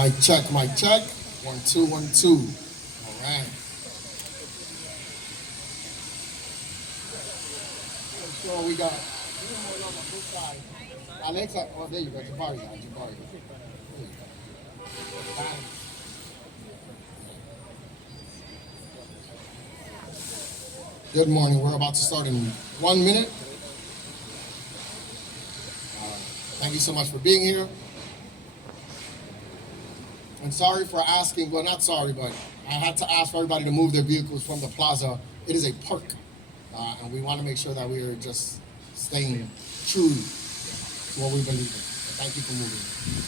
Mic check, mic check. 1, 2, 1, 2. All right. So we got Alexa. Oh, there you go. Jabari. Jabari. Good morning. We're about to start in 1 minute. Thank you so much for being here. And sorry for asking, well, not sorry, but I had to ask for everybody to move their vehicles from the plaza. It is a park, and we want to make sure that we are just staying true to what we believe in. So thank you for moving.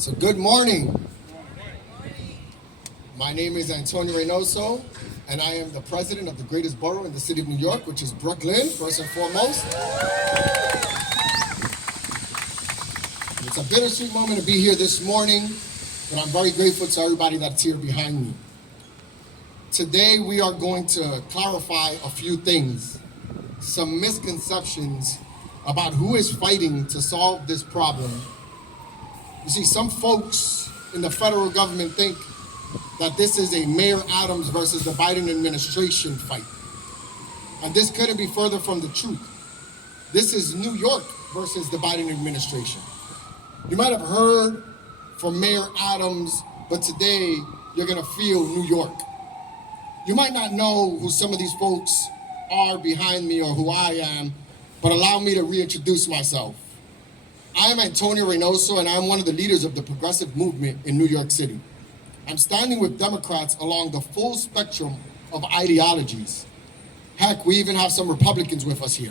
So good morning. My name is Antonio Reynoso, and I am the president of the greatest borough in the city of New York, which is Brooklyn, first and foremost. It's a bittersweet moment to be here this morning, but I'm very grateful to everybody that's here behind me. Today, we are going to clarify a few things, some misconceptions about who is fighting to solve this problem. You see, some folks in the federal government think that this is a Mayor Adams versus the Biden administration fight. And this couldn't be further from the truth. This is New York versus the Biden administration. You might have heard from Mayor Adams, but today you're gonna feel New York. You might not know who some of these folks are behind me or who I am, but allow me to reintroduce myself. I am Antonio Reynoso, and I'm one of the leaders of the progressive movement in New York City. I'm standing with Democrats along the full spectrum of ideologies. Heck, we even have some Republicans with us here.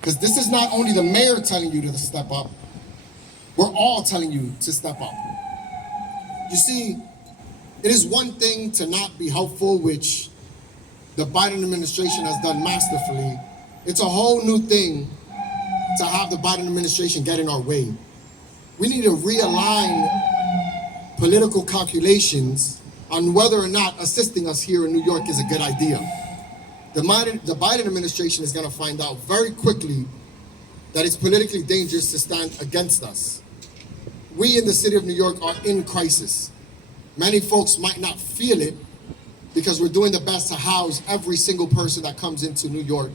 Because this is not only the mayor telling you to step up, we're all telling you to step up. You see, it is one thing to not be helpful, which the Biden administration has done masterfully. It's a whole new thing to have the Biden administration get in our way. We need to realign political calculations on whether or not assisting us here in New York is a good idea. The Biden administration is gonna find out very quickly that it's politically dangerous to stand against us. We in the city of New York are in crisis. Many folks might not feel it because we're doing the best to house every single person that comes into New York,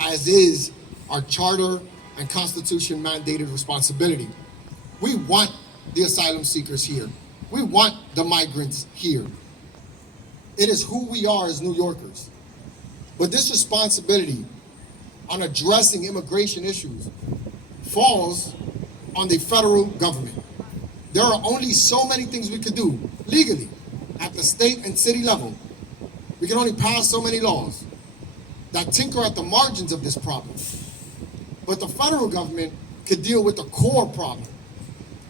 as is our charter and constitution mandated responsibility. We want the asylum seekers here. We want the migrants here. It is who we are as New Yorkers. But this responsibility on addressing immigration issues falls on the federal government. There are only so many things we could do legally at the state and city level. We can only pass so many laws that tinker at the margins of this problem. But the federal government could deal with the core problem,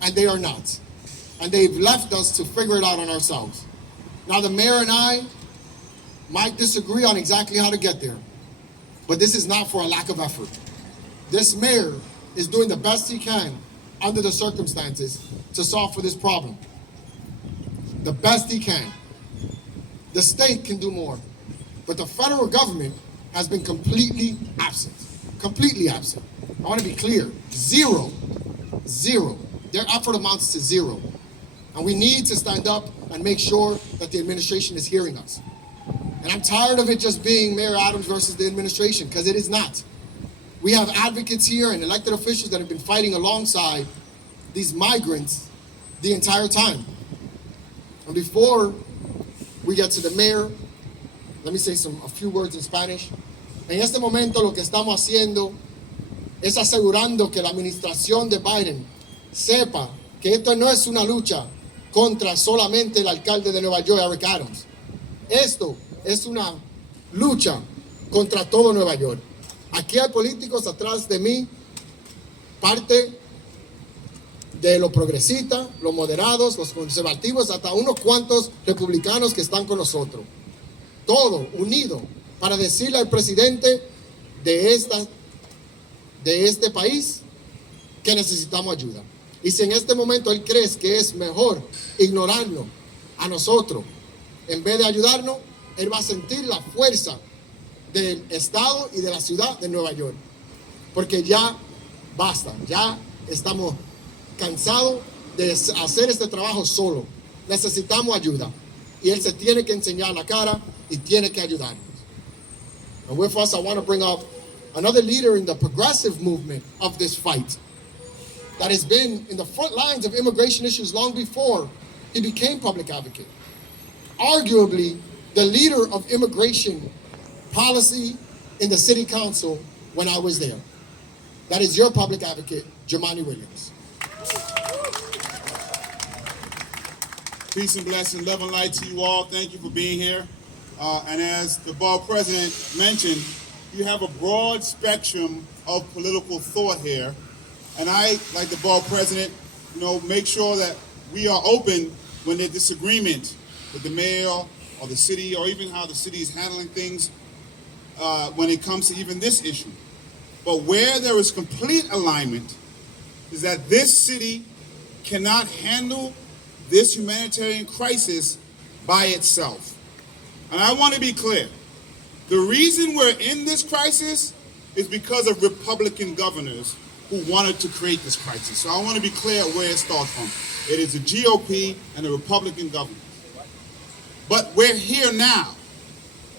and they are not. And they've left us to figure it out on ourselves. Now, the mayor and I might disagree on exactly how to get there, but this is not for a lack of effort. This mayor is doing the best he can under the circumstances to solve for this problem. The best he can. The state can do more, but the federal government has been completely absent. Completely absent. I want to be clear. Zero. Their effort amounts to zero. And we need to stand up and make sure that the administration is hearing us. And I'm tired of it just being Mayor Adams versus the administration, because it is not. We have advocates here and elected officials that have been fighting alongside these migrants the entire time. And before we get to the mayor, let me say a few words in Spanish. En este momento lo que estamos haciendo es asegurando que la administración de Biden sepa que esto no es una lucha contra solamente el alcalde de Nueva York, Eric Adams. Esto es una lucha contra todo Nueva York. Aquí hay políticos atrás de mí, parte de los progresistas, los moderados, los conservativos, hasta unos cuantos republicanos que están con nosotros. Todo unido para decirle al presidente de este país que necesitamos ayuda. Y si en este momento él cree que es mejor ignorarnos a nosotros en vez de ayudarnos, él va a sentir la fuerza del estado y de la ciudad de Nueva York. Porque ya basta, ya estamos cansados de hacer este trabajo solo. Necesitamos ayuda. Y él se tiene que enseñar la cara y tiene que ayudarnos. And with us, I want to bring up another leader in the progressive movement of this fight that has been in the front lines of immigration issues long before he became public advocate. Arguably, the leader of immigration policy in the city council when I was there. That is your public advocate, Jumaane Williams. Peace and blessing, love and light to you all. Thank you for being here. And as the borough president mentioned, you have a broad spectrum of political thought here. And I, like the borough president, make sure that we are open when there's disagreement with the mayor or the city, or even how the city is handling things when it comes to even this issue. But where there is complete alignment is that this city cannot handle this humanitarian crisis by itself. And I want to be clear. The reason we're in this crisis is because of Republican governors who wanted to create this crisis. So I want to be clear where it starts from. It is the GOP and the Republican governors. But we're here now.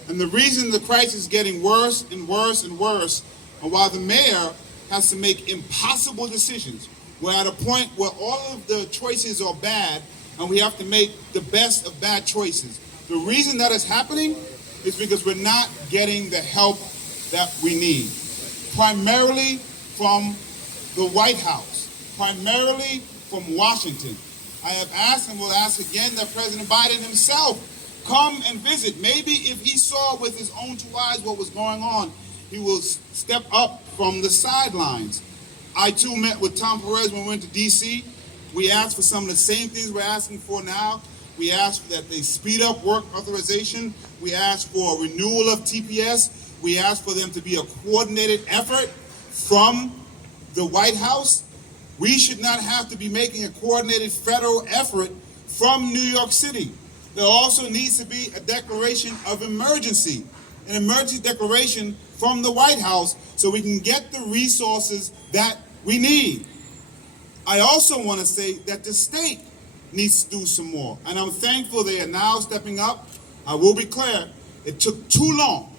And the reason the crisis is getting worse and worse and worse, and while the mayor has to make impossible decisions, we're at a point where all of the choices are bad, and we have to make the best of bad choices. The reason that is happening is because we're not getting the help that we need. Primarily from the White House, primarily from Washington. I have asked and will ask again that President Biden himself come and visit. Maybe if he saw with his own two eyes what was going on, he will step up from the sidelines. I too met with Tom Perez when we went to DC. We asked for some of the same things we're asking for now. We asked that they speed up work authorization. We asked for a renewal of TPS. We asked for them to be a coordinated effort from the White House. We should not have to be making a coordinated federal effort from New York City. There also needs to be a declaration of emergency, an emergency declaration from the White House so we can get the resources that we need. I also want to say that the state needs to do some more, and I'm thankful they are now stepping up. I will be clear, it took too long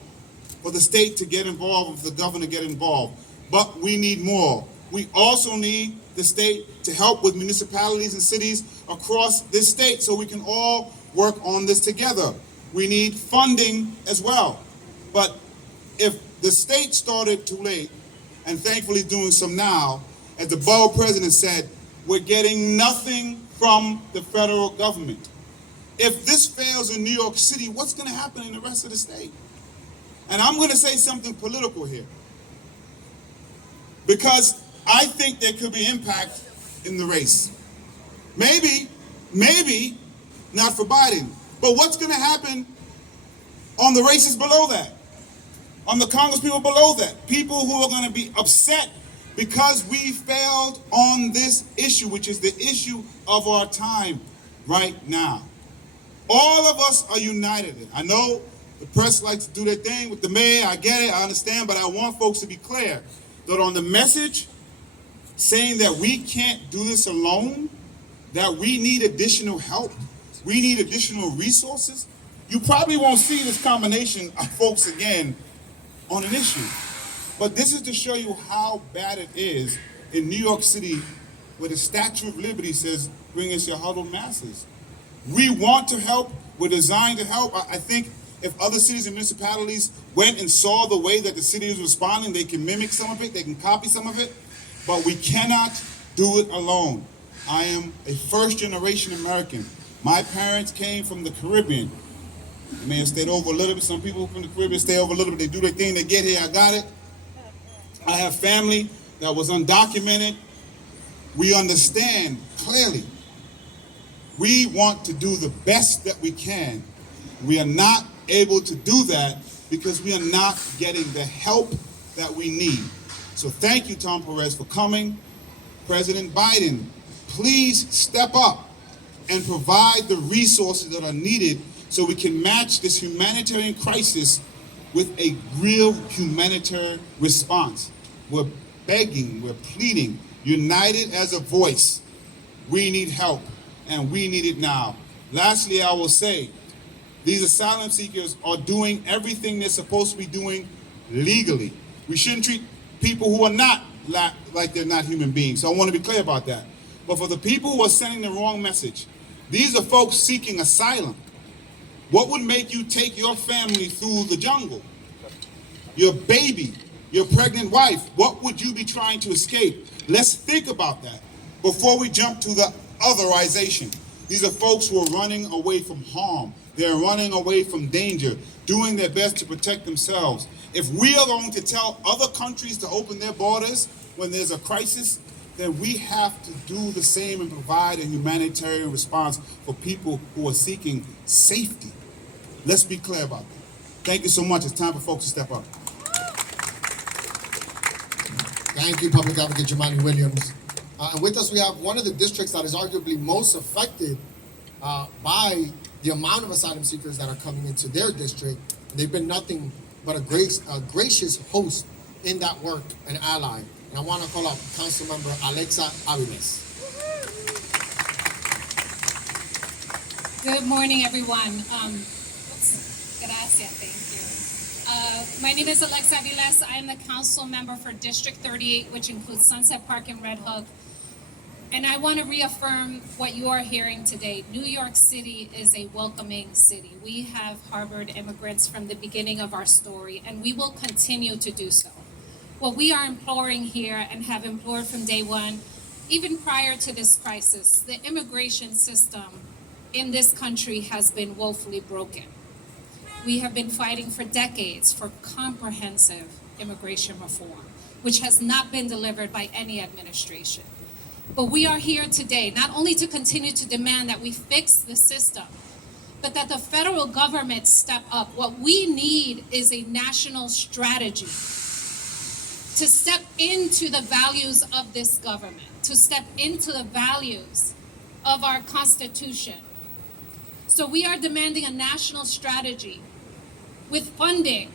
for the state to get involved and for the governor to get involved, but we need more. We also need the state to help with municipalities and cities across this state so we can all work on this together. We need funding as well. But if the state started too late, and thankfully doing some now, as the borough president said, we're getting nothing from the federal government. If this fails in New York City, what's going to happen in the rest of the state? And I'm going to say something political here, because I think there could be impact in the race. Maybe not for Biden, but what's going to happen on the races below that, on the congresspeople below that, people who are going to be upset because we failed on this issue, which is the issue of our time right now. All of us are united. I know the press likes to do their thing with the mayor. I get it, I understand, but I want folks to be clear that on the message saying that we can't do this alone, that we need additional help, we need additional resources, you probably won't see this combination of folks again on an issue. But this is to show you how bad it is in New York City, where the Statue of Liberty says, bring us your huddled masses. We want to help, we're designed to help. I think if other cities and municipalities went and saw the way that the city is responding, they can mimic some of it, they can copy some of it, but we cannot do it alone. I am a first-generation American. My parents came from the Caribbean. They may have stayed over a little bit. Some people from the Caribbean stay over a little bit. They do their thing. They get here. I got it. I have family that was undocumented. We understand clearly. We want to do the best that we can. We are not able to do that because we are not getting the help that we need. So thank you, Tom Perez, for coming. President Biden, please step up and provide the resources that are needed so we can match this humanitarian crisis with a real humanitarian response. We're begging, we're pleading, united as a voice. We need help, and we need it now. Lastly, I will say, these asylum seekers are doing everything they're supposed to be doing legally. We shouldn't treat people who are not like they're not human beings. So I want to be clear about that. But for the people who are sending the wrong message, these are folks seeking asylum. What would make you take your family through the jungle? Your baby, your pregnant wife, what would you be trying to escape? Let's think about that before we jump to the otherization. These are folks who are running away from harm. They're running away from danger, doing their best to protect themselves. If we are going to tell other countries to open their borders when there's a crisis, then we have to do the same and provide a humanitarian response for people who are seeking safety. Let's be clear about that. Thank you so much. It's time for folks to step up. Thank you, Public Advocate Jemani Williams. And with us, we have one of the districts that is arguably most affected by the amount of asylum seekers that are coming into their district. They've been nothing but a gracious host in that work, an ally. And I want to call up Councilmember Alexa Aviles. Good morning, everyone. Gracias, thank you. My name is Alexa Aviles. I am the council member for District 38, which includes Sunset Park and Red Hook. And I want to reaffirm what you are hearing today. New York City is a welcoming city. We have harbored immigrants from the beginning of our story, and we will continue to do so. What we are imploring here and have implored from day one, even prior to this crisis, the immigration system in this country has been woefully broken. We have been fighting for decades for comprehensive immigration reform, which has not been delivered by any administration. But we are here today, not only to continue to demand that we fix the system, but that the federal government step up. What we need is a national strategy to step into the values of this government, to step into the values of our Constitution. So we are demanding a national strategy with funding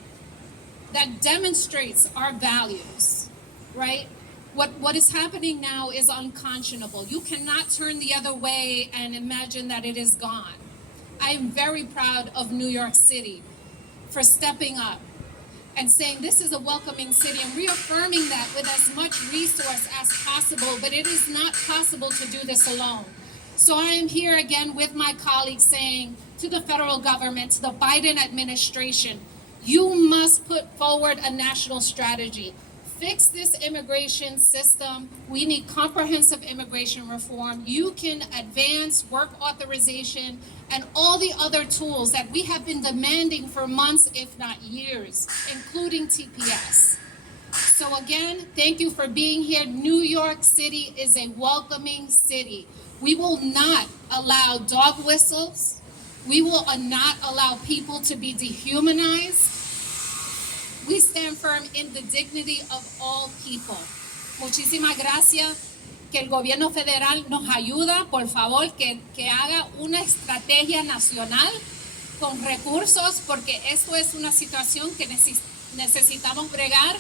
that demonstrates our values, right? What is happening now is unconscionable. You cannot turn the other way and imagine that it is gone. I am very proud of New York City for stepping up and saying this is a welcoming city and reaffirming that with as much resource as possible, but it is not possible to do this alone. So I am here again with my colleagues saying to the federal government, to the Biden administration, you must put forward a national strategy. Fix this immigration system. We need comprehensive immigration reform. You can advance work authorization and all the other tools that we have been demanding for months, if not years, including TPS. So again, thank you for being here. New York City is a welcoming city. We will not allow dog whistles. We will not allow people to be dehumanized. We stand firm in the dignity of all people. Muchísimas gracias. Que el gobierno federal nos ayuda, por favor, que haga una estrategia nacional con recursos, porque esto es una situación que necesitamos bregar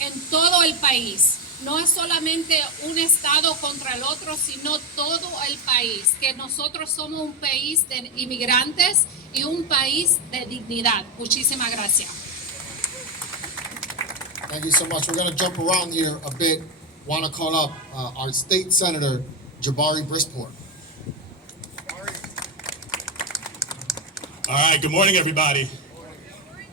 en todo el país. No es solamente un estado contra el otro, sino todo el país. Que nosotros somos un país de inmigrantes y un país de dignidad. Muchísimas gracias. Thank you so much. We're going to jump around here a bit. Want to call up our state senator, Jabari Brisport. All right, good morning, everybody.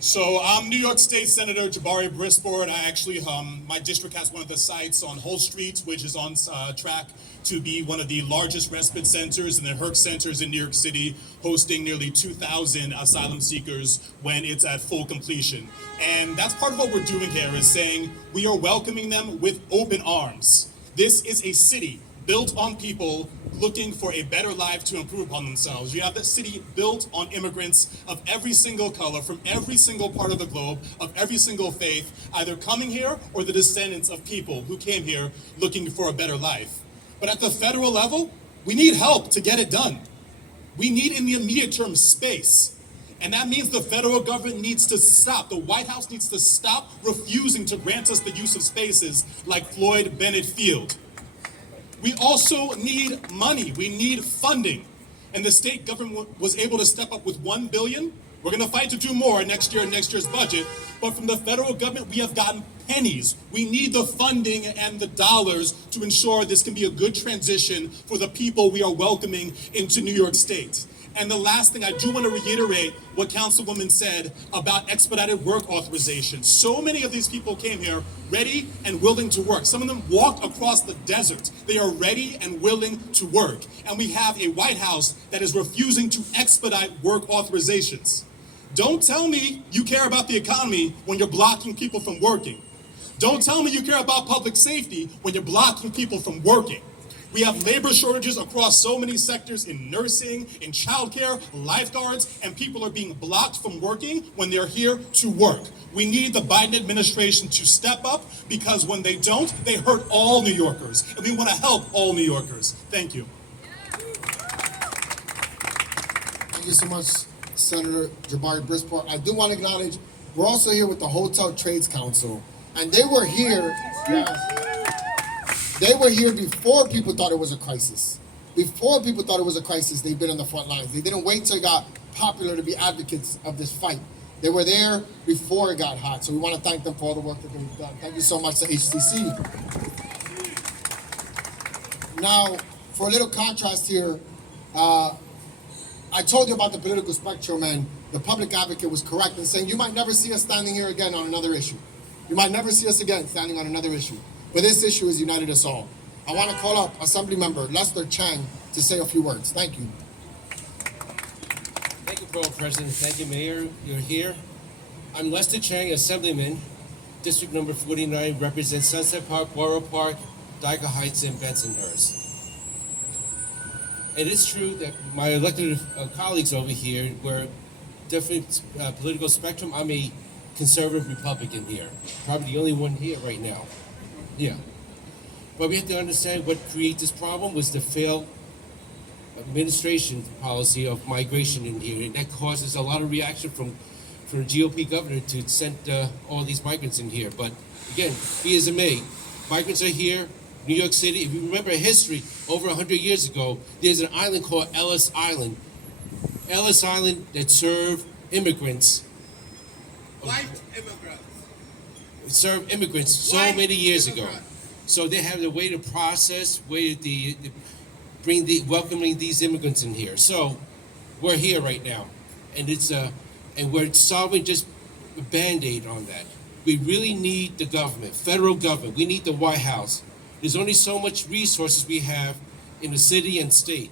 So I'm New York State Senator Jabari Brisport. I actually, my district has one of the sites on Hull Street, which is on track to be one of the largest respite centers and the HERC centers in New York City, hosting nearly 2,000 asylum seekers when it's at full completion. And that's part of what we're doing here, is saying we are welcoming them with open arms. This is a city built on people looking for a better life to improve upon themselves. You have that city built on immigrants of every single color, from every single part of the globe, of every single faith, either coming here or the descendants of people who came here looking for a better life. But at the federal level, we need help to get it done. We need, in the immediate term, space. And that means the federal government needs to stop. The White House needs to stop refusing to grant us the use of spaces like Floyd Bennett Field. We also need money. We need funding. And the state government was able to step up with $1 billion. We're going to fight to do more next year in next year's budget. But from the federal government, we have gotten pennies. We need the funding and the dollars to ensure this can be a good transition for the people we are welcoming into New York State. And the last thing, I do want to reiterate what Councilwoman said about expedited work authorization. So many of these people came here ready and willing to work. Some of them walked across the desert. They are ready and willing to work. And we have a White House that is refusing to expedite work authorizations. Don't tell me you care about the economy when you're blocking people from working. Don't tell me you care about public safety when you're blocking people from working. We have labor shortages across so many sectors, in nursing, in childcare, lifeguards, and people are being blocked from working when they're here to work. We need the Biden administration to step up, because when they don't, they hurt all New Yorkers. And we want to help all New Yorkers. Thank you. Thank you so much, Senator Jabari Brisport. I do want to acknowledge, we're also here with the Hotel Trades Council, and they were here. They were here before people thought it was a crisis. Before people thought it was a crisis, they've been on the front lines. They didn't wait till it got popular to be advocates of this fight. They were there before it got hot. So we want to thank them for all the work that they've done. Thank you so much to HCC. Now, for a little contrast here, I told you about the political spectrum, and the public advocate was correct in saying you might never see us standing here again on another issue. You might never see us again standing on another issue. But this issue has united us all. I want to call up Assemblymember Lester Chang to say a few words. Thank you. Thank you, Borough President. Thank you, Mayor. You're here. I'm Lester Chang, Assemblyman, District Number 49, represents Sunset Park, Borough Park, Dyker Heights, and Bensonhurst. It is true that my elected colleagues over here were different political spectrum. I'm a conservative Republican here, probably the only one here right now. Yeah. But we have to understand what created this problem was the failed administration policy of migration in here. And that causes a lot of reaction from the GOP governor to send all these migrants in here. But again, be as it may, migrants are here. New York City, if you remember history, over 100 years ago, there's an island called Ellis Island. Ellis Island that served immigrants. White immigrants. Served immigrants so White many years ago. immigrants. So they have the way to process, way to bring welcoming these immigrants in here. So we're here right now, and and we're solving just a Band-Aid on that. We really need the government, federal government. We need the White House. There's only so much resources we have in the city and state.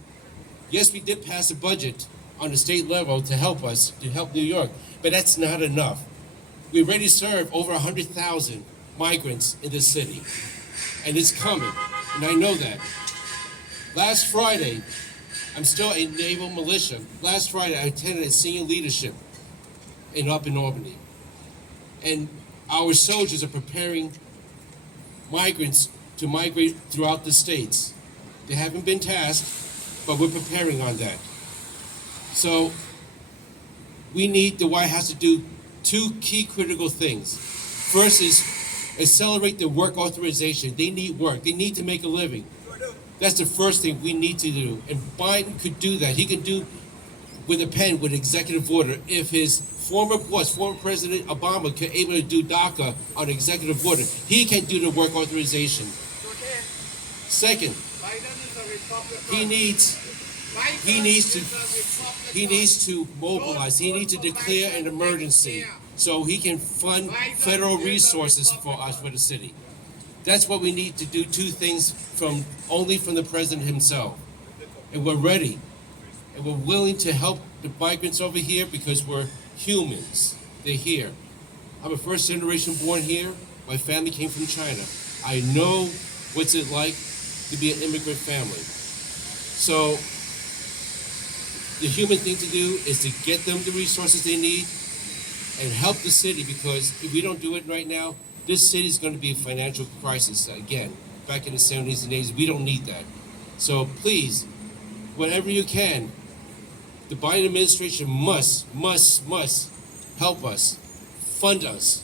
Yes, we did pass a budget on the state level to help us, to help New York, but that's not enough. We already serve over 100,000 migrants in this city, and it's coming, and I know that. Last Friday, I'm still a naval militia. Last Friday, I attended a senior leadership up in Albany, and our soldiers are preparing migrants to migrate throughout the states. They haven't been tasked, but we're preparing on that. So we need the White House to do two key critical things. First is accelerate the work authorization. They need work. They need to make a living. That's the first thing we need to do. And Biden could do that. He could do with a pen, with executive order. If his former boss, former President Obama, could able to do DACA on executive order, he can do the work authorization. Second, he needs to mobilize. He needs to declare an emergency. so he can fund federal resources for us, for the city. That's what we need to do, two things only from the president himself. And we're ready. And we're willing to help the migrants over here because we're humans. They're here. I'm a first generation born here. My family came from China. I know what's it like to be an immigrant family. So the human thing to do is to get them the resources they need and help the city, because if we don't do it right now, this city is going to be a financial crisis again. Back in the 70s and 80s, we don't need that. So please, whatever you can, the Biden administration must help us, fund us,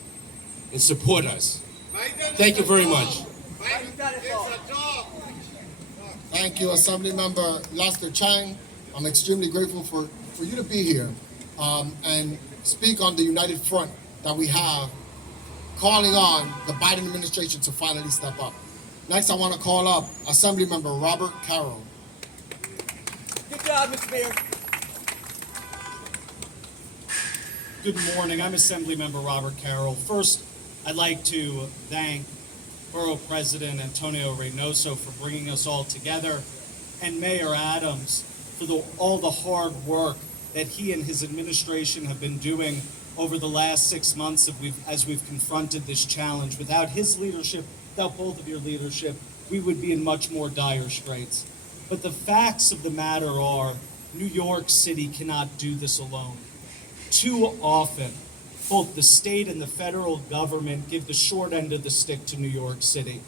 and support us. Thank you very much. Thank you, Assemblymember Lester Chang. I'm extremely grateful for you to be here and speak on the united front that we have, calling on the Biden administration to finally step up. Next, I want to call up Assemblymember Robert Carroll. Good job, Mr. Mayor. Good morning. I'm Assemblymember Robert Carroll. First, I'd like to thank Borough President Antonio Reynoso for bringing us all together, and Mayor Adams for all the hard work that he and his administration have been doing over the last 6 months as we've confronted this challenge. Without his leadership, without both of your leadership, we would be in much more dire straits. But the facts of the matter are, New York City cannot do this alone. Too often, both the state and the federal government give the short end of the stick to New York City.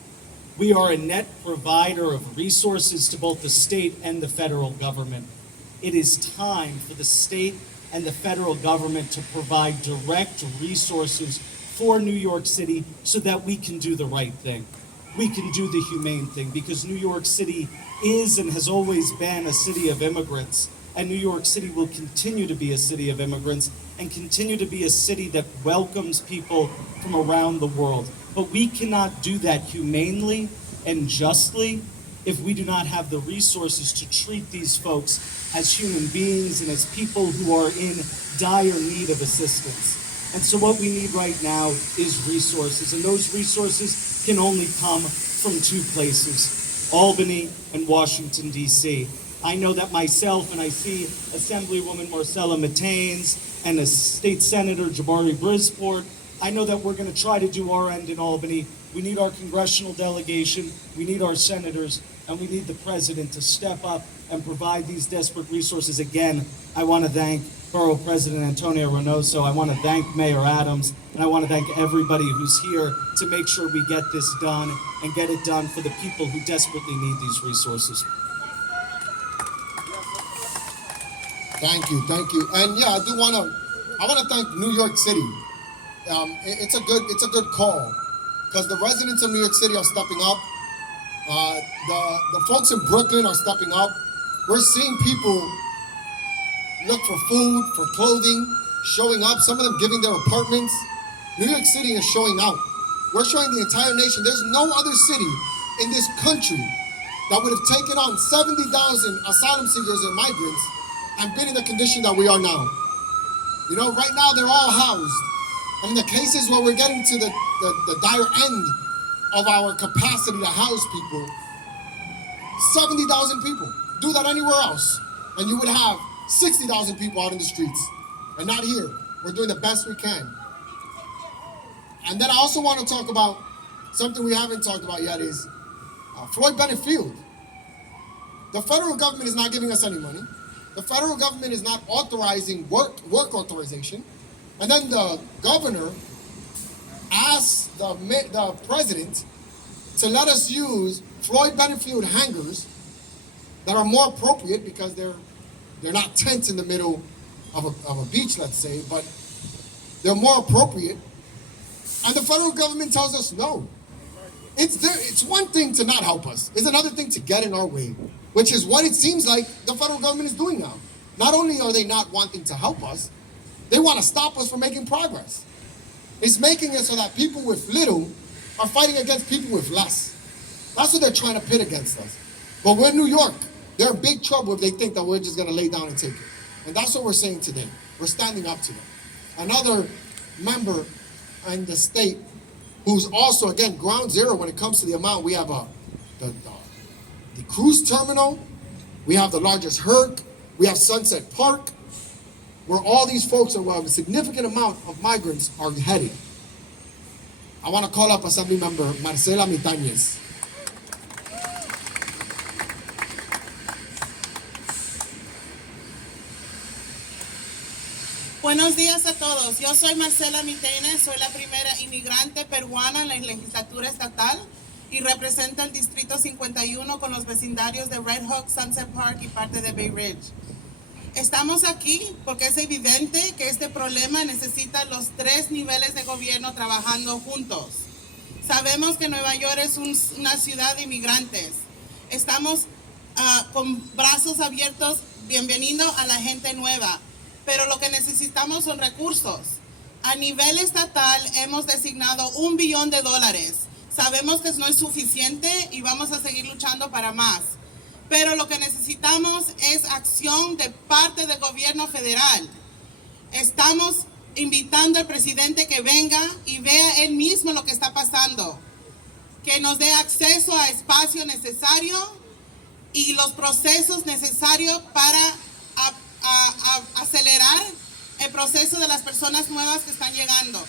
We are a net provider of resources to both the state and the federal government. It is time for the state and the federal government to provide direct resources for New York City so that we can do the right thing. We can do the humane thing, because New York City is and has always been a city of immigrants, and New York City will continue to be a city of immigrants and continue to be a city that welcomes people from around the world. But we cannot do that humanely and justly if we do not have the resources to treat these folks as human beings and as people who are in dire need of assistance. And so what we need right now is resources, and those resources can only come from two places, Albany and Washington, D.C. I know that myself, and I see Assemblywoman Marcella Mataines and State Senator Jabari Brisport, I know that we're going to try to do our end in Albany. We need our congressional delegation, we need our senators, and we need the president to step up and provide these desperate resources. Again, I want to thank Borough President Antonio Reynoso, I want to thank Mayor Adams, and I want to thank everybody who's here to make sure we get this done and get it done for the people who desperately need these resources. Thank you. And yeah, I want to thank New York City. It's a good call, because the residents of New York City are stepping up. The folks in Brooklyn are stepping up. We're seeing people look for food, for clothing, showing up, some of them giving their apartments. New York City is showing out. We're showing the entire nation. There's no other city in this country that would have taken on 70,000 asylum seekers and migrants and been in the condition that we are now. You know, right now they're all housed. And in the cases where we're getting to the dire end of our capacity to house people, 70,000 people. Do that anywhere else, and you would have 60,000 people out in the streets. And not here. We're doing the best we can. And then I also want to talk about something we haven't talked about yet, is Floyd Bennett Field. The federal government is not giving us any money. The federal government is not authorizing work authorization. And then the governor asked the president to let us use Floyd Bennett Field hangars that are more appropriate, because they're not tents in the middle of a beach, let's say, but they're more appropriate. And the federal government tells us no. It's one thing to not help us. It's another thing to get in our way, which is what it seems like the federal government is doing now. Not only are they not wanting to help us, they want to stop us from making progress. It's making it so that people with little are fighting against people with less. That's what they're trying to pit against us. But we're New York. They're in big trouble if they think that we're just going to lay down and take it. And that's what we're saying today. We're standing up to them. Another member in the state who's also, again, ground zero when it comes to the amount. We have the cruise terminal, we have the largest HERC, we have Sunset Park, where all these folks, where a significant amount of migrants are headed. I want to call up Assembly Member Marcela Mitañez. Buenos días a todos. Yo soy Marcela Mitañez, soy la primera inmigrante peruana en la legislatura estatal y represento el Distrito 51 con los vecindarios de Red Hook, Sunset Park y parte de Bay Ridge. Estamos aquí porque es evidente que este problema necesita los tres niveles de gobierno trabajando juntos. Sabemos que Nueva York es una ciudad de inmigrantes. Estamos con brazos abiertos, bienvenido a la gente nueva. Pero lo que necesitamos son recursos. A nivel estatal hemos designado $1 billón. Sabemos que no es suficiente y vamos a seguir luchando para más. Pero lo que necesitamos es acción de parte del gobierno federal. Estamos invitando al presidente que venga y vea él mismo lo que está pasando. Que nos dé acceso a espacio necesario y los procesos necesarios para acelerar el proceso de las personas nuevas que están llegando.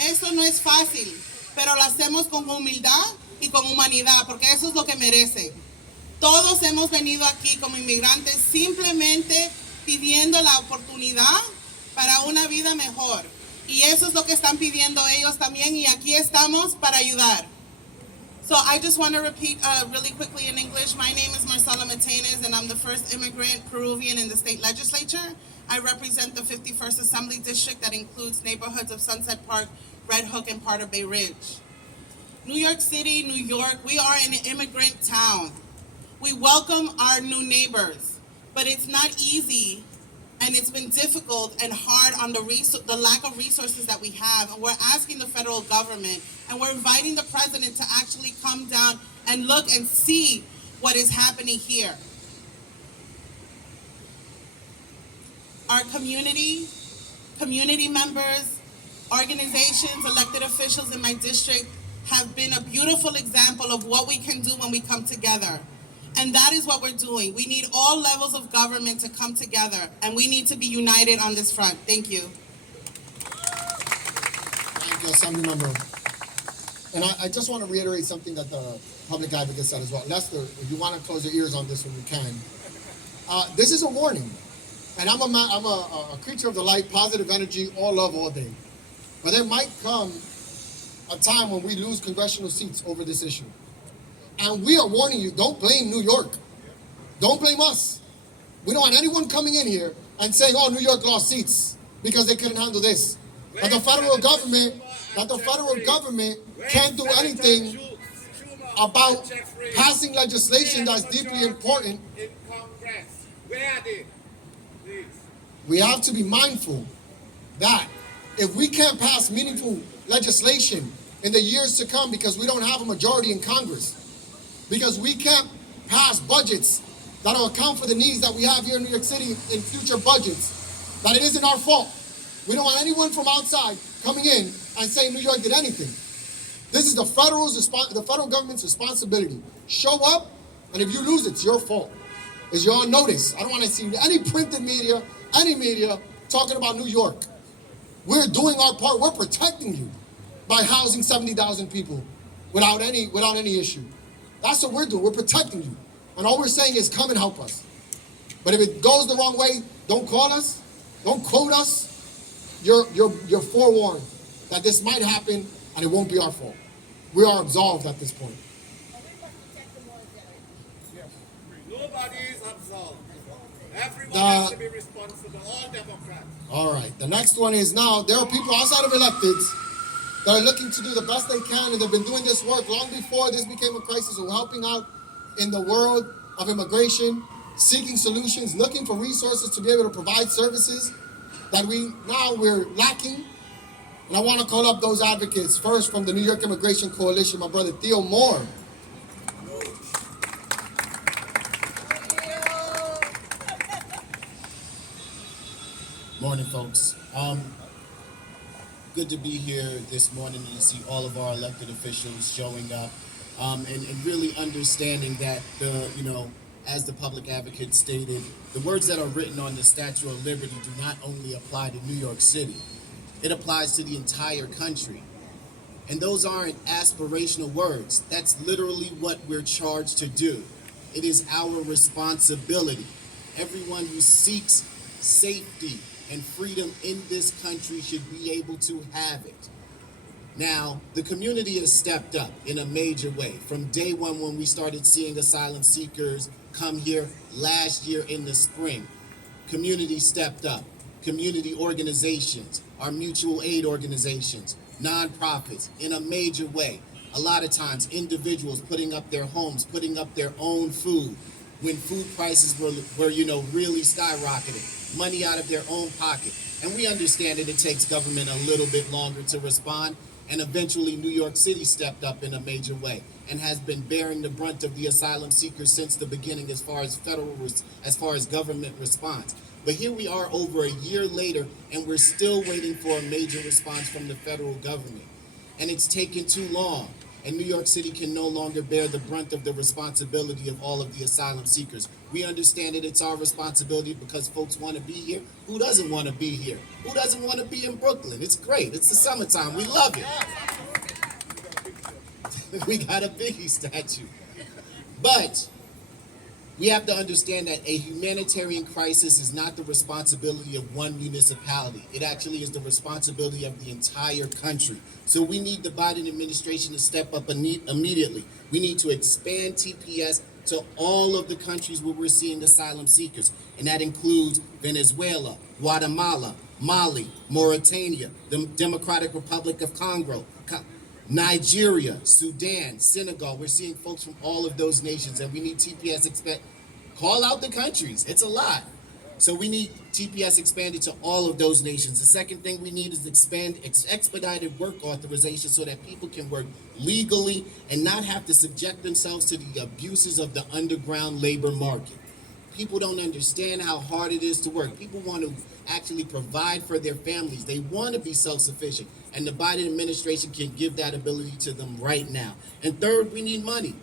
Eso no es fácil, pero lo hacemos con humildad y con humanidad, porque eso es lo que merece. Todos hemos venido aquí como inmigrantes simplemente pidiendo la oportunidad para una vida mejor. Y eso es lo que están pidiendo ellos también, y aquí estamos para ayudar. So I just want to repeat really quickly in English. My name is Marcela Mitañez, and I'm the first immigrant Peruvian in the state legislature. I represent the 51st Assembly District that includes neighborhoods of Sunset Park, Red Hook, and part of Bay Ridge. New York City, New York, we are an immigrant town. We welcome our new neighbors, but it's not easy, and it's been difficult and hard on the lack of resources that we have. And we're asking the federal government, and we're inviting the president to actually come down and look and see what is happening here. Our community members, organizations, elected officials in my district have been a beautiful example of what we can do when we come together. And that is what we're doing. We need all levels of government to come together, and we need to be united on this front. Thank you. Thank you, Assemblymember. And I just want to reiterate something that the public advocate said as well. Lester, if you want to close your ears on this one, you can. This is a warning. And I'm a creature of the light, positive energy, all love, all day. But there might come a time when we lose congressional seats over this issue. And we are warning you, don't blame New York. Don't blame us. We don't want anyone coming in here and saying, oh, New York lost seats because they couldn't handle this. That the federal government can't do anything about passing legislation that's deeply important. In Congress, where are they? Please. We have to be mindful that if we can't pass meaningful legislation in the years to come because we don't have a majority in Congress, because we can't pass budgets that'll account for the needs that we have here in New York City in future budgets, that it isn't our fault. We don't want anyone from outside coming in and saying New York did anything. This is the federal government's responsibility. Show up, and if you lose, it's your fault. It's your on notice. I don't want to see any printed media, any media talking about New York. We're doing our part. We're protecting you by housing 70,000 people without any issue. That's what we're doing. We're protecting you. And all we're saying is come and help us. But if it goes the wrong way, don't call us. Don't quote us. You're forewarned that this might happen and it won't be our fault. We are absolved at this point. Nobody is absolved. Everyone has to be responsible, all Democrats. All right. The next one is now there are people outside of electeds that are looking to do the best they can, and they've been doing this work long before this became a crisis. We're helping out in the world of immigration, seeking solutions, looking for resources to be able to provide services that we're lacking. And I want to call up those advocates. First, from the New York Immigration Coalition, my brother Theo Moore. Morning, folks. good to be here this morning and to see all of our elected officials showing up, and really understanding that as the public advocate stated, the words that are written on the Statue of Liberty do not only apply to New York City, it applies to the entire country. And those aren't aspirational words. That's literally what we're charged to do. It is our responsibility. Everyone who seeks safety and freedom in this country should be able to have it. Now, the community has stepped up in a major way. From day one when we started seeing asylum seekers come here last year in the spring, community stepped up. Community organizations, our mutual aid organizations, nonprofits, in a major way. A lot of times, individuals putting up their homes, putting up their own food, when food prices were really skyrocketing, money out of their own pocket. And we understand that it takes government a little bit longer to respond, and eventually New York City stepped up in a major way and has been bearing the brunt of the asylum seekers since the beginning as far as government response. But here we are over a year later, and we're still waiting for a major response from the federal government. And it's taken too long. And New York City can no longer bear the brunt of the responsibility of all of the asylum seekers. We understand that it's our responsibility because folks want to be here. Who doesn't want to be here? Who doesn't want to be in Brooklyn? It's great. It's the summertime. We love it. We got a Biggie statue. But we have to understand that a humanitarian crisis is not the responsibility of one municipality. It actually is the responsibility of the entire country. So we need the Biden administration to step up immediately. We need to expand TPS to all of the countries where we're seeing asylum seekers. And that includes Venezuela, Guatemala, Mali, Mauritania, the Democratic Republic of Congo, Nigeria, Sudan, Senegal. We're seeing folks from all of those nations, and we need TPS call out the countries. It's a lot. So we need TPS expanded to all of those nations. The second thing we need is expedited work authorization so that people can work legally and not have to subject themselves to the abuses of the underground labor market. People don't understand how hard it is to work. People want to actually provide for their families. They want to be self-sufficient. And the Biden administration can give that ability to them right now. And third, we need money.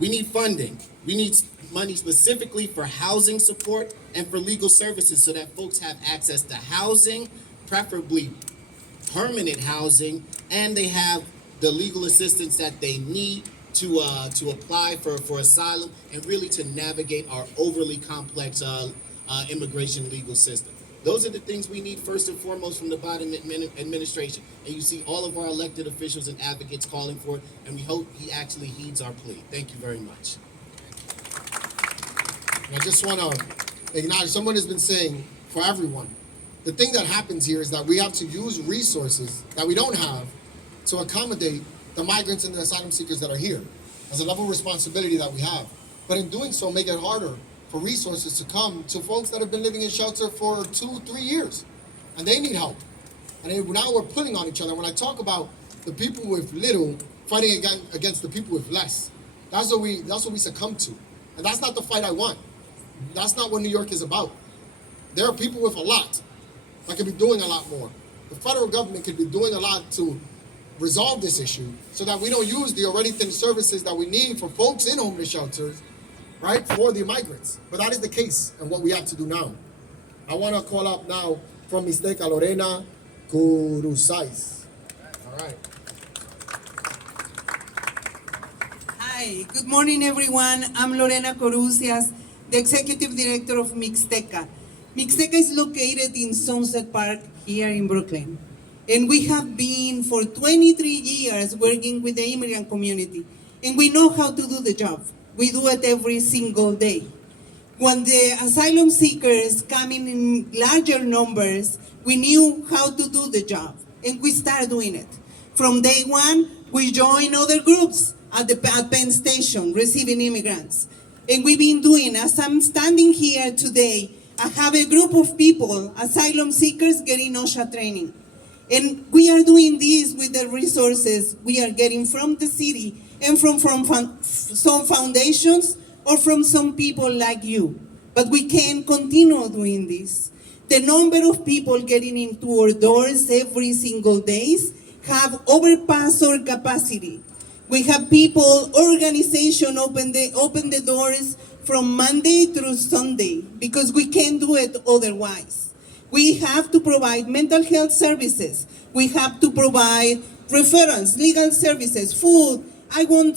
We need funding. We need money specifically for housing support and for legal services so that folks have access to housing, preferably permanent housing, and they have the legal assistance that they need to apply for asylum and really to navigate our overly complex immigration legal system. Those are the things we need first and foremost from the Biden administration. And you see all of our elected officials and advocates calling for it, and we hope he actually heeds our plea. Thank you very much. I just want to acknowledge, someone has been saying for everyone, the thing that happens here is that we have to use resources that we don't have to accommodate the migrants and the asylum seekers that are here as a level of responsibility that we have. But in doing so, make it harder for resources to come to folks that have been living in shelter for 2-3 years, and they need help. And now we're pulling on each other. When I talk about the people with little fighting against the people with less, that's what we succumb to. And that's not the fight I want. That's not what New York is about. There are people with a lot that could be doing a lot more. The federal government could be doing a lot to resolve this issue so that we don't use the already thin services that we need for folks in homeless shelters, right, for the migrants. But that is the case and what we have to do now. I want to call up now from Mixteca, Lorena Curuzais. All right. Hi, good morning everyone. I'm Lorena Corucias, the Executive Director of Mixteca. Mixteca is located in Sunset Park here in Brooklyn. And we have been for 23 years working with the immigrant community. And we know how to do the job. We do it every single day. When the asylum seekers come in larger numbers, we knew how to do the job. And we started doing it. From day one, we joined other groups at Penn Station receiving immigrants. And we've been doing, as I'm standing here today, I have a group of people, asylum seekers, getting OSHA training. And we are doing this with the resources we are getting from the city and from some foundations or from some people like you. But we can continue doing this. The number of people getting into our doors every single days have overpassed our capacity. We have people, organization open the doors from Monday through Sunday because we can't do it otherwise. We have to provide mental health services. We have to provide referrals, legal services, food. I won't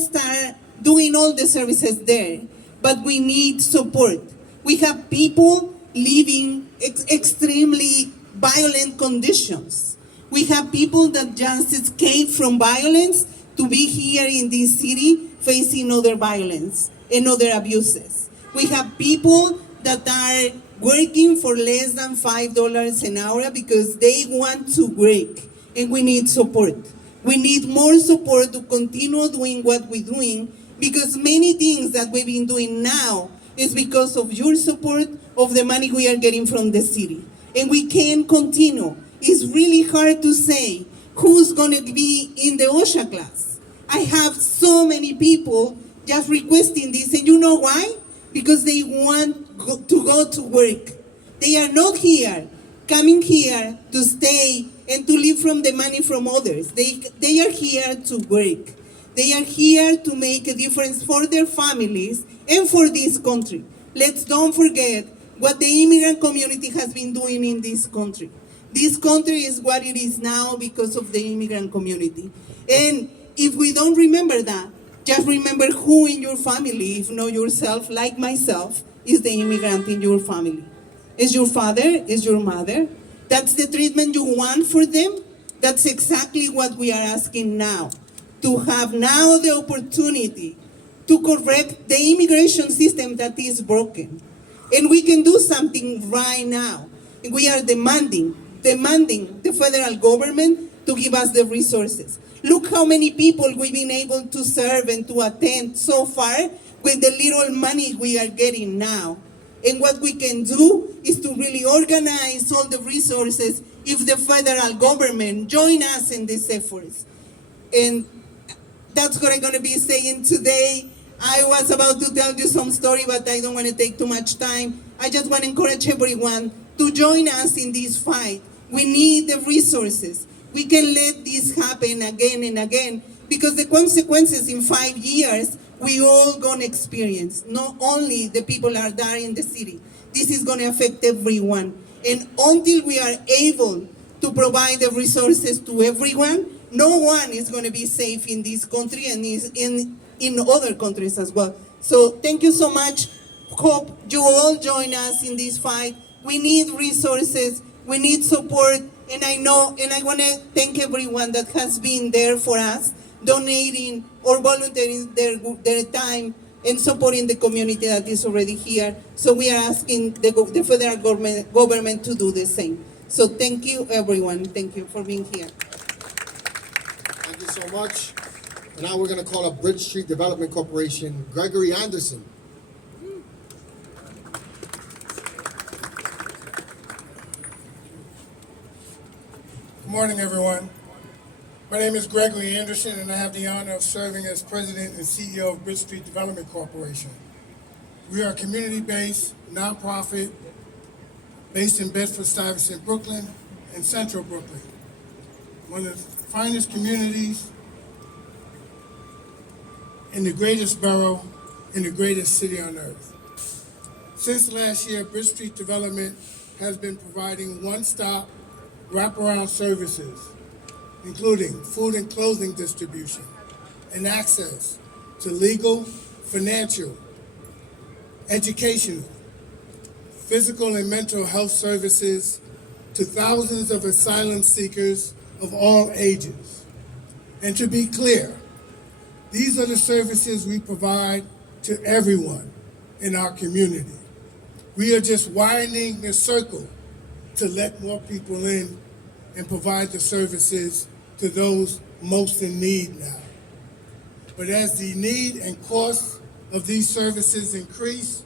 start doing all the services there, but we need support. We have people living extremely violent conditions. We have people that just escaped from violence to be here in this city facing other violence and other abuses. We have people that are working for less than $5 an hour because they want to work, and we need support. We need more support to continue doing what we're doing, because many things that we've been doing now is because of your support, of the money we are getting from the city. And we can continue. It's really hard to say who's going to be in the OSHA class. I have so many people just requesting this, and you know why? Because they want to go to work. They are not here, coming here to stay and to live from the money from others. They are here to work. They are here to make a difference for their families and for this country. Let's don't forget what the immigrant community has been doing in this country. This country is what it is now because of the immigrant community. And if we don't remember that, just remember who in your family, if not yourself, like myself, is the immigrant in your family. Is your father? Is your mother? That's the treatment you want for them? That's exactly what we are asking now. To have now the opportunity to correct the immigration system that is broken. And we can do something right now. We are demanding the federal government to give us the resources. Look how many people we've been able to serve and to attend so far with the little money we are getting now. And what we can do is to really organize all the resources if the federal government join us in these efforts. And that's what I'm going to be saying today. I was about to tell you some story, but I don't want to take too much time. I just want to encourage everyone to join us in this fight. We need the resources. We can let this happen again and again, because the consequences in 5 years, we all gonna experience. Not only the people are there in the city. This is gonna affect everyone. And until we are able to provide the resources to everyone, no one is gonna be safe in this country and is in other countries as well. So thank you so much. Hope you all join us in this fight. We need resources, we need support, and I want to thank everyone that has been there for us, donating or volunteering their time and supporting the community that is already here. So we are asking the federal government to do the same. So thank you, everyone. Thank you for being here. Thank you so much. And now we're going to call up Bridge Street Development Corporation, Gregory Anderson. Good morning, everyone. My name is Gregory Anderson, and I have the honor of serving as President and CEO of Bridge Street Development Corporation. We are a community-based, nonprofit, based in Bedford-Stuyvesant, Brooklyn, and Central Brooklyn. One of the finest communities in the greatest borough, in the greatest city on earth. Since last year, Bridge Street Development has been providing one-stop wraparound services, including food and clothing distribution and access to legal, financial, educational, physical and mental health services to thousands of asylum seekers of all ages. And to be clear, these are the services we provide to everyone in our community. We are just widening the circle to let more people in and provide the services to those most in need now. But as the need and cost of these services increase,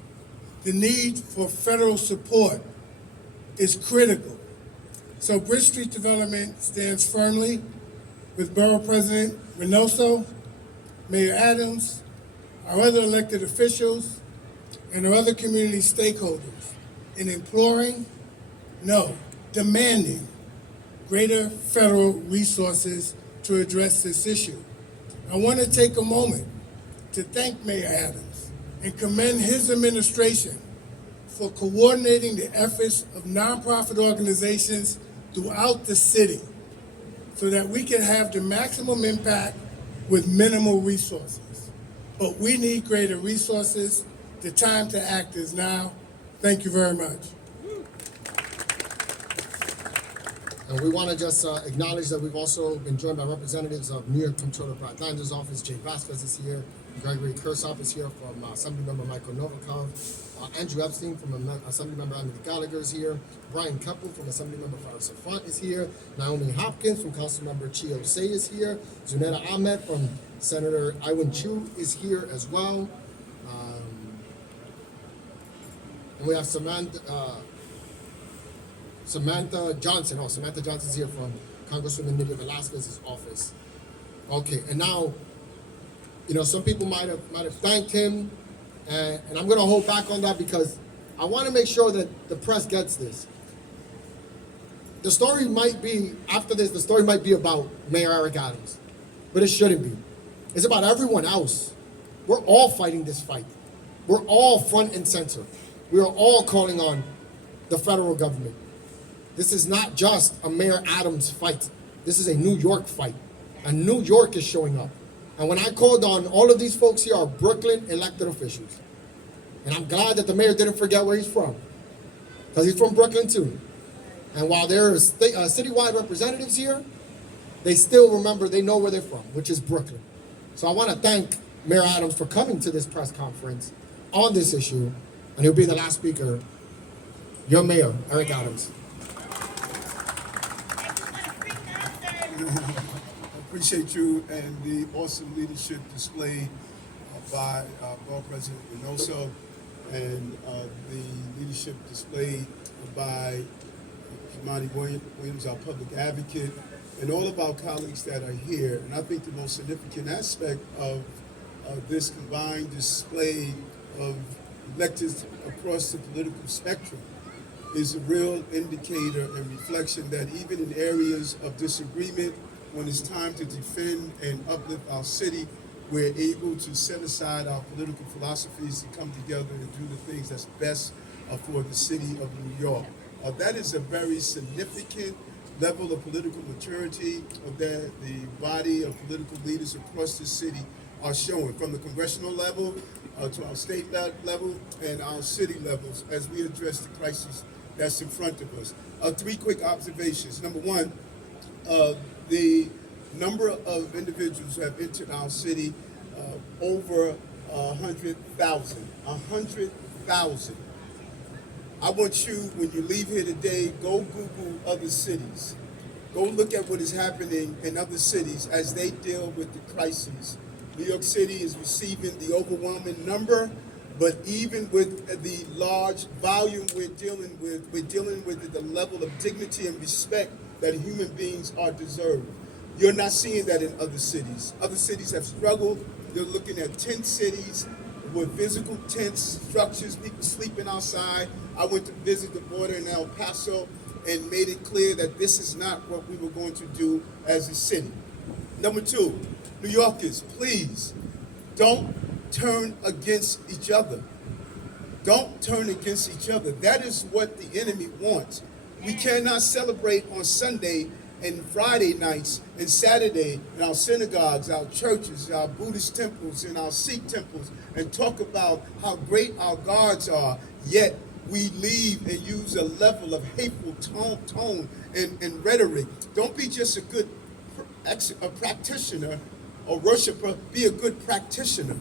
the need for federal support is critical. So Bridge Street Development stands firmly with Borough President Reynoso, Mayor Adams, our other elected officials, and our other community stakeholders in imploring No, demanding greater federal resources to address this issue. I want to take a moment to thank Mayor Adams and commend his administration for coordinating the efforts of nonprofit organizations throughout the city so that we can have the maximum impact with minimal resources. But we need greater resources. The time to act is now. Thank you very much. And we want to just acknowledge that we've also been joined by representatives of New York Comptroller Brad Lander's office. Jay Vasquez is here. Gregory Kursoff is here from Assemblymember Michael Novikov. Andrew Epstein from Assemblymember Emily Gallagher is here. Brian Keppel from Assemblymember Faris Safant is here. Naomi Hopkins from Councilmember Chio Say is here. Zunetta Ahmed from Senator Iwan Chu is here as well. And we have Samantha Johnson. Oh, Samantha Johnson is here from Congresswoman Nydia Velasquez's office. Okay, and now, you know, some people might have thanked him, and I'm going to hold back on that because I want to make sure that the press gets this. The story might be, after this, the story might be about Mayor Eric Adams, but it shouldn't be. It's about everyone else. We're all fighting this fight. We're all front and center. We are all calling on the federal government. This is not just a Mayor Adams fight. This is a New York fight. And New York is showing up. And when I called on all of these folks here are Brooklyn elected officials. And I'm glad that the mayor didn't forget where he's from, because he's from Brooklyn too. And while there are citywide representatives here, they still remember, they know where they're from, which is Brooklyn. So I want to thank Mayor Adams for coming to this press conference on this issue. And he'll be the last speaker. Your mayor, Eric Adams. I appreciate you and the awesome leadership displayed by Borough President Reynoso and the leadership displayed by Kimani Williams, our public advocate, and all of our colleagues that are here. And I think the most significant aspect of this combined display of electeds across the political spectrum is a real indicator and reflection that even in areas of disagreement, when it's time to defend and uplift our city, we're able to set aside our political philosophies to come together and do the things that's best for the city of New York. That is a very significant level of political maturity that the body of political leaders across the city are showing, from the congressional level to our state level and our city levels, as we address the crisis that's in front of us. Three quick observations. Number one, the number of individuals who have entered our city, over 100,000. 100,000. I want you, when you leave here today, go Google other cities. Go look at what is happening in other cities as they deal with the crises. New York City is receiving the overwhelming number, but even with the large volume we're dealing with the level of dignity and respect that human beings are deserved. You're not seeing that in other cities. Other cities have struggled. You're looking at tent cities with physical tent structures, people sleeping outside. I went to visit the border in El Paso and made it clear that this is not what we were going to do as a city. Number two, New Yorkers, please don't turn against each other. Don't turn against each other. That is what the enemy wants. We cannot celebrate on Sunday and Friday nights and Saturday in our synagogues, our churches, our Buddhist temples, and our Sikh temples and talk about how great our gods are, yet we leave and use a level of hateful tone and rhetoric. Don't be just a good practitioner or worshiper, be a good practitioner.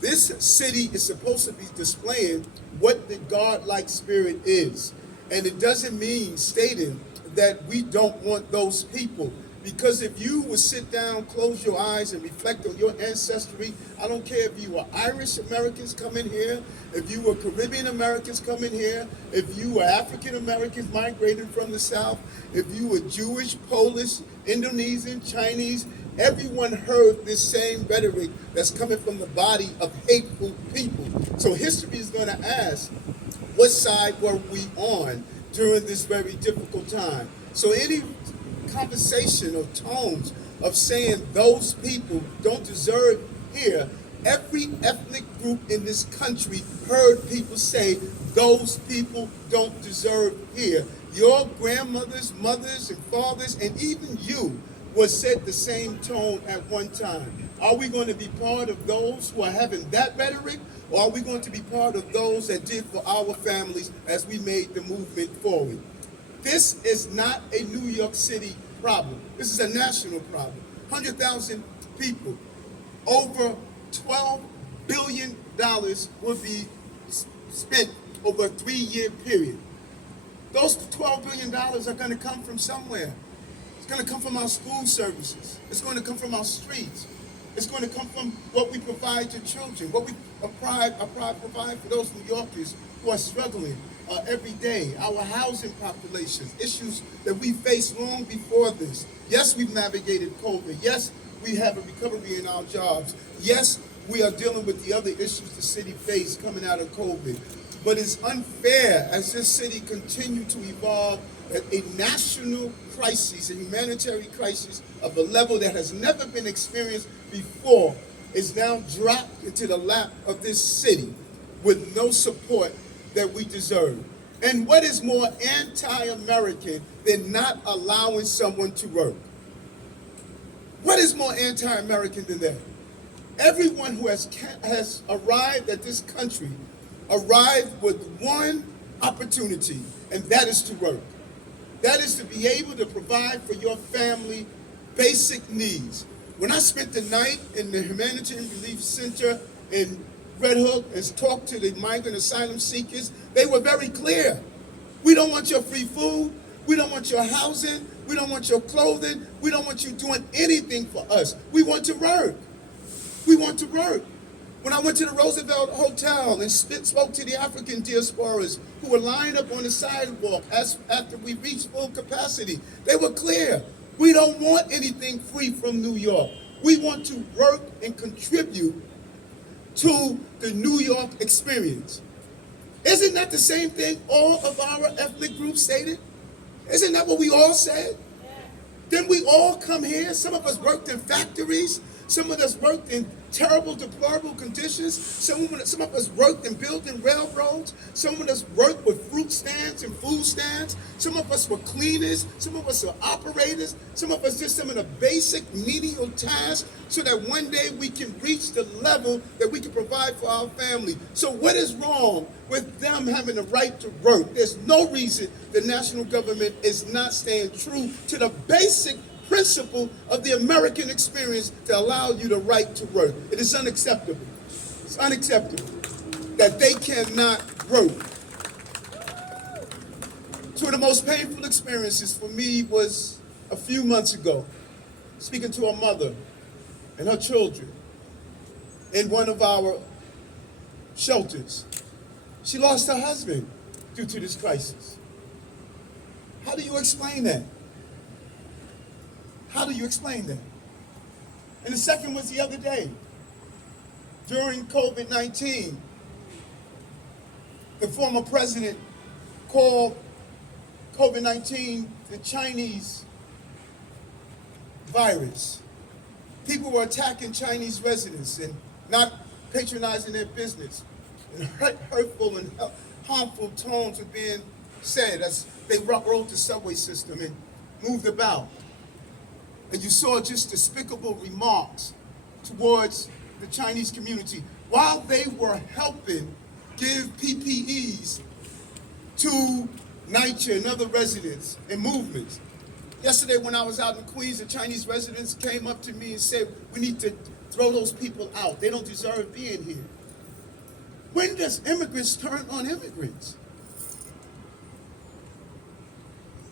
This city is supposed to be displaying what the God-like spirit is. And it doesn't mean stating that we don't want those people. Because if you would sit down, close your eyes, and reflect on your ancestry, I don't care if you were Irish Americans coming here, if you were Caribbean Americans coming here, if you were African Americans migrating from the South, if you were Jewish, Polish, Indonesian, Chinese, everyone heard this same rhetoric that's coming from the body of hateful people. So history is going to ask, what side were we on? during this very difficult time. So any conversation or tones of saying those people don't deserve here, every ethnic group in this country heard people say those people don't deserve here. Your grandmothers, mothers, and fathers, and even you was said the same tone at one time. Are we going to be part of those who are having that rhetoric, or are we going to be part of those that did for our families as we made the movement forward? This is not a New York City problem. This is a national problem. 100,000 people, over $12 billion will be spent over a 3-year period. Those $12 billion are going to come from somewhere. It's going to come from our school services. It's going to come from our streets. It's going to come from what we provide to children, what we provide for those New Yorkers who are struggling every day, our housing populations, issues that we faced long before this. Yes, we've navigated COVID. Yes, we have a recovery in our jobs. Yes, we are dealing with the other issues the city faced coming out of COVID. But it's unfair as this city continues to evolve a national crisis, a humanitarian crisis of a level that has never been experienced before, is now dropped into the lap of this city with no support that we deserve. And what is more anti-American than not allowing someone to work? What is more anti-American than that? Everyone who has arrived at this country arrived with one opportunity, and that is to work. That is to be able to provide for your family basic needs. When I spent the night in the Humanitarian Relief Center in Red Hook and talked to the migrant asylum seekers, they were very clear. We don't want your free food. We don't want your housing. We don't want your clothing. We don't want you doing anything for us. We want to work. We want to work. When I went to the Roosevelt Hotel and spoke to the African diasporas who were lined up on the sidewalk after we reached full capacity, they were clear. We don't want anything free from New York. We want to work and contribute to the New York experience. Isn't that the same thing all of our ethnic groups stated? Isn't that what we all said? Then we all come here. Some of us worked in factories. Some of us worked in terrible, deplorable conditions. Some of us worked in building railroads. Some of us worked with fruit stands and food stands. Some of us were cleaners. Some of us were operators. Some of us did some of the basic menial tasks so that one day we can reach the level that we can provide for our family. So what is wrong with them having the right to work? There's no reason the national government is not staying true to the basic principle of the American experience to allow you the right to work. It is unacceptable. It's unacceptable that they cannot work. Two of the most painful experiences for me was a few months ago, speaking to a mother and her children in one of our shelters. She lost her husband due to this crisis. How do you explain that? How do you explain that? And the second was the other day. During COVID-19, the former president called COVID-19 the Chinese virus. People were attacking Chinese residents and not patronizing their business. And hurtful and harmful tones were being said as they rode the subway system and moved about. And you saw just despicable remarks towards the Chinese community while they were helping give PPEs to NYC and other residents and movements. Yesterday when I was out in Queens, the Chinese residents came up to me and said, we need to throw those people out. They don't deserve being here. When does immigrants turn on immigrants?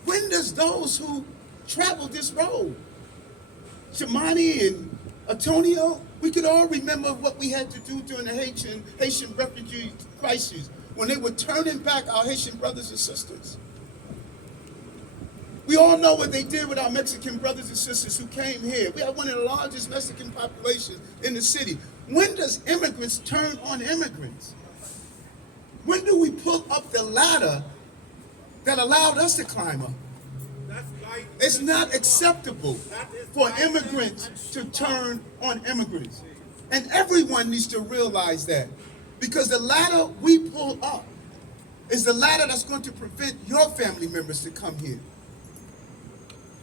When does those who travel this road, Shamani and Antonio, we could all remember what we had to do during the Haitian refugee crisis when they were turning back our Haitian brothers and sisters. We all know what they did with our Mexican brothers and sisters who came here. We have one of the largest Mexican populations in the city. When does immigrants turn on immigrants? When do we pull up the ladder that allowed us to climb up. It's not acceptable for immigrants to turn on immigrants. And everyone needs to realize that, because the ladder we pull up is the ladder that's going to prevent your family members to come here.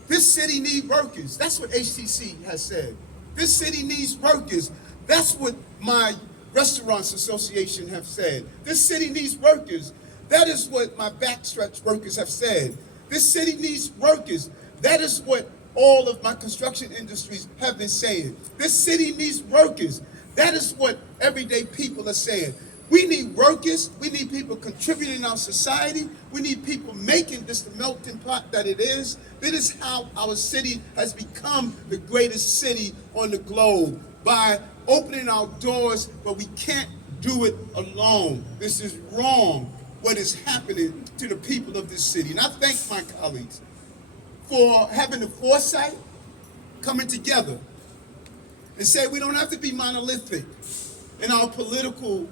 This city needs workers. That's what HTC has said. This city needs workers. That's what my Restaurants Association have said. This city needs workers. That is what my backstretch workers have said. This city needs workers. That is what all of my construction industries have been saying. This city needs workers. That is what everyday people are saying. We need workers. We need people contributing in our society. We need people making this the melting pot that it is. This is how our city has become the greatest city on the globe, by opening our doors, but we can't do it alone. This is wrong, what is happening to the people of this city. And I thank my colleagues for having the foresight, coming together and say we don't have to be monolithic in our political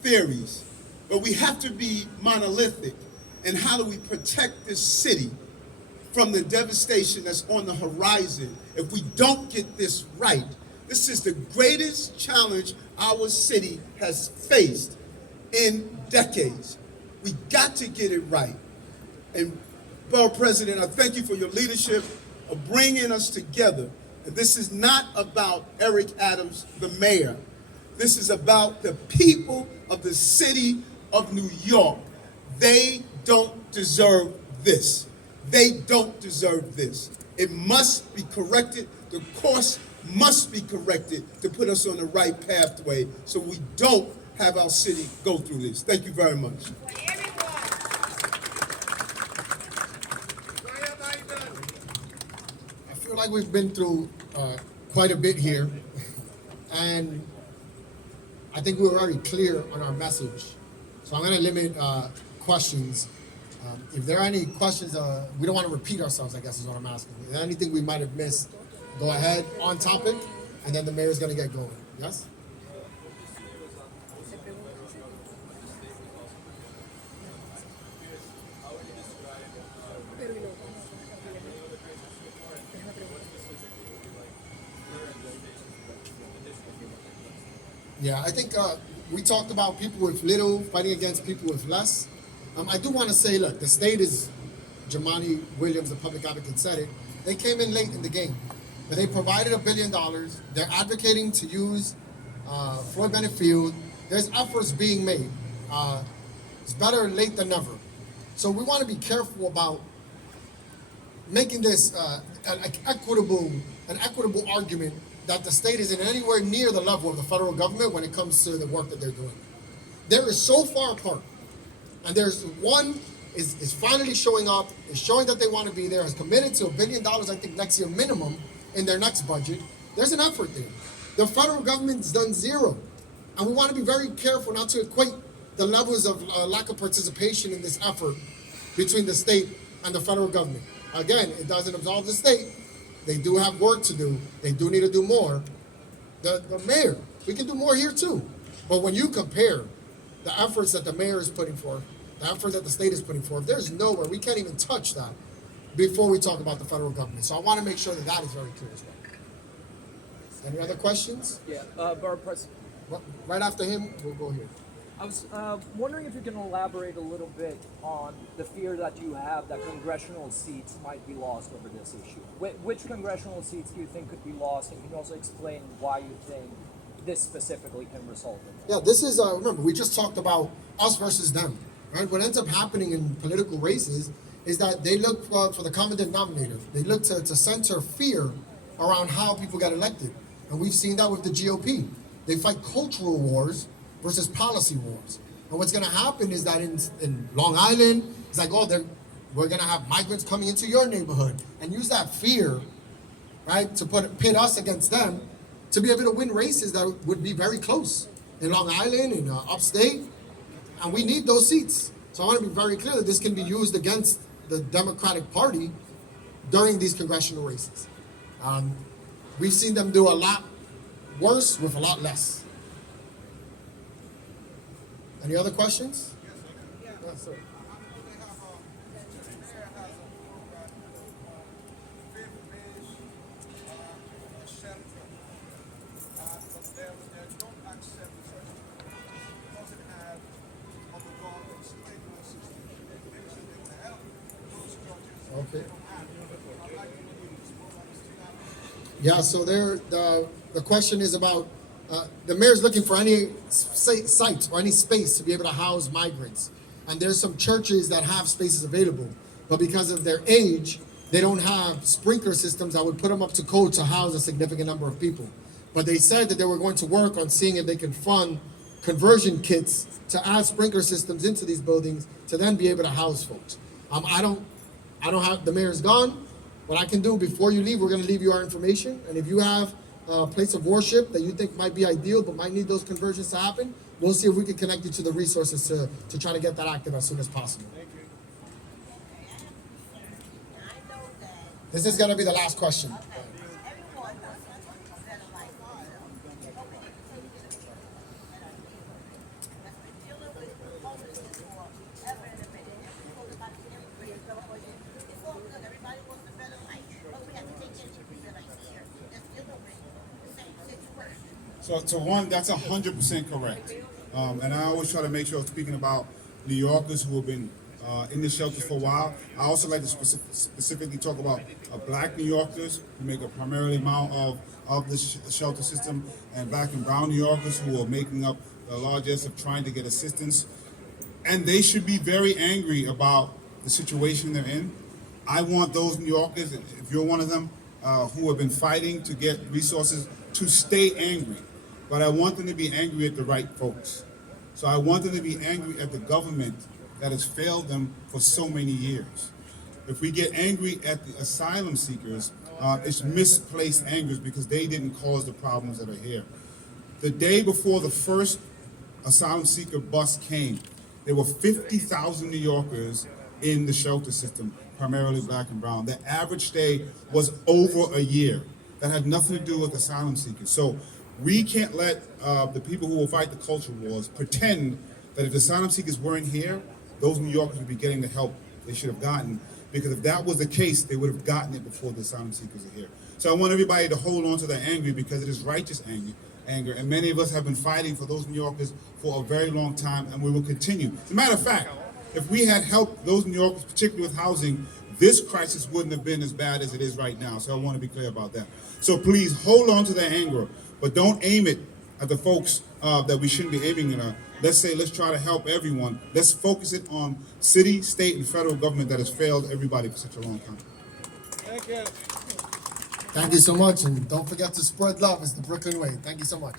theories, but we have to be monolithic in how do we protect this city from the devastation that's on the horizon. If we don't get this right, this is the greatest challenge our city has faced in decades. We got to get it right. And Borough President, I thank you for your leadership of bringing us together. And this is not about Eric Adams, the mayor. This is about the people of the city of New York. They don't deserve this. They don't deserve this. It must be corrected. The course must be corrected to put us on the right pathway so we don't have our city go through this. Thank you very much. I feel like we've been through quite a bit here, and I think we were already clear on our message. So I'm going to limit questions. If there are any questions, we don't want to repeat ourselves, I guess is what I'm asking. If there's anything we might have missed, go ahead, on topic, and then the mayor's going to get going. Yes? Yeah, I think we talked about people with little fighting against people with less. I do want to say, look, the state is, Jamani Williams, the public advocate, said it, they came in late in the game. But they provided $1 billion. They're advocating to use Floyd Bennett Field. There's efforts being made. It's better late than never. So we want to be careful about making this an equitable argument that the state isn't anywhere near the level of the federal government when it comes to the work that they're doing. There is so far apart. And there's one is finally showing up, is showing that they want to be there, has committed to $1 billion, I think, next year minimum in their next budget. There's an effort there. The federal government's done zero. And we want to be very careful not to equate the levels of lack of participation in this effort between the state and the federal government. Again, it doesn't absolve the state. They do have work to do. They do need to do more. The mayor, we can do more here too. But when you compare the efforts that the mayor is putting forth, the effort that the state is putting forth, there's nowhere, we can't even touch that before we talk about the federal government. So I want to make sure that that is very clear as well. Any other questions? Yeah, Borough President. Right after him, we'll go here. I was wondering if you can elaborate a little bit on the fear that you have that congressional seats might be lost over this issue. Which congressional seats do you think could be lost? And can you also explain why you think this specifically can result in that? Yeah, this is, remember, we just talked about us versus them, right? What ends up happening in political races is that they look for the common denominator. They look to center fear around how people get elected. And we've seen that with the GOP. They fight cultural wars versus policy wars. And what's going to happen is that in Long Island, it's like, oh, we're going to have migrants coming into your neighborhood, and use that fear, right, to pit us against them to be able to win races that would be very close in Long Island, in upstate, and we need those seats. So I want to be very clear that this can be used against the Democratic Party during these congressional races. We've seen them do a lot worse with a lot less. Any other questions? Yes, sir. Yeah, so the question is about the mayor's looking for any site or any space to be able to house migrants. And there's some churches that have spaces available, but because of their age, they don't have sprinkler systems that would put them up to code to house a significant number of people. But they said that they were going to work on seeing if they can fund conversion kits to add sprinkler systems into these buildings to then be able to house folks. I don't have, the mayor's gone. What I can do before you leave, we're going to leave you our information. And if you have a place of worship that you think might be ideal but might need those conversions to happen, we'll see if we can connect you to the resources to try to get that active as soon as possible. This is going to be the last question. So one, that's 100% correct. And I always try to make sure I'm speaking about New Yorkers who have been in the shelters for a while. I also like to specifically talk about Black New Yorkers who make a primarily amount of the shelter system, and Black and brown New Yorkers who are making up the largest of trying to get assistance. And they should be very angry about the situation they're in. I want those New Yorkers, if you're one of them, who have been fighting to get resources, to stay angry. But I want them to be angry at the right folks. So I want them to be angry at the government that has failed them for so many years. If we get angry at the asylum seekers, it's misplaced anger because they didn't cause the problems that are here. The day before the first asylum seeker bus came, there were 50,000 New Yorkers in the shelter system, primarily Black and brown. The average stay was over a year. That had nothing to do with asylum seekers. So we can't let the people who will fight the culture wars pretend that if asylum seekers weren't here, those New Yorkers would be getting the help they should have gotten. Because if that was the case, they would have gotten it before the asylum seekers are here. So I want everybody to hold on to their anger because it is righteous anger. And many of us have been fighting for those New Yorkers for a very long time, and we will continue. As a matter of fact, if we had helped those New Yorkers, particularly with housing, this crisis wouldn't have been as bad as it is right now. So I want to be clear about that. So please hold on to their anger, but don't aim it at the folks that we shouldn't be aiming it at. Let's try to help everyone. Let's focus it on city, state, and federal government that has failed everybody for such a long time. Thank you. Thank you so much. And don't forget to spread love. It's the Brooklyn way. Thank you so much.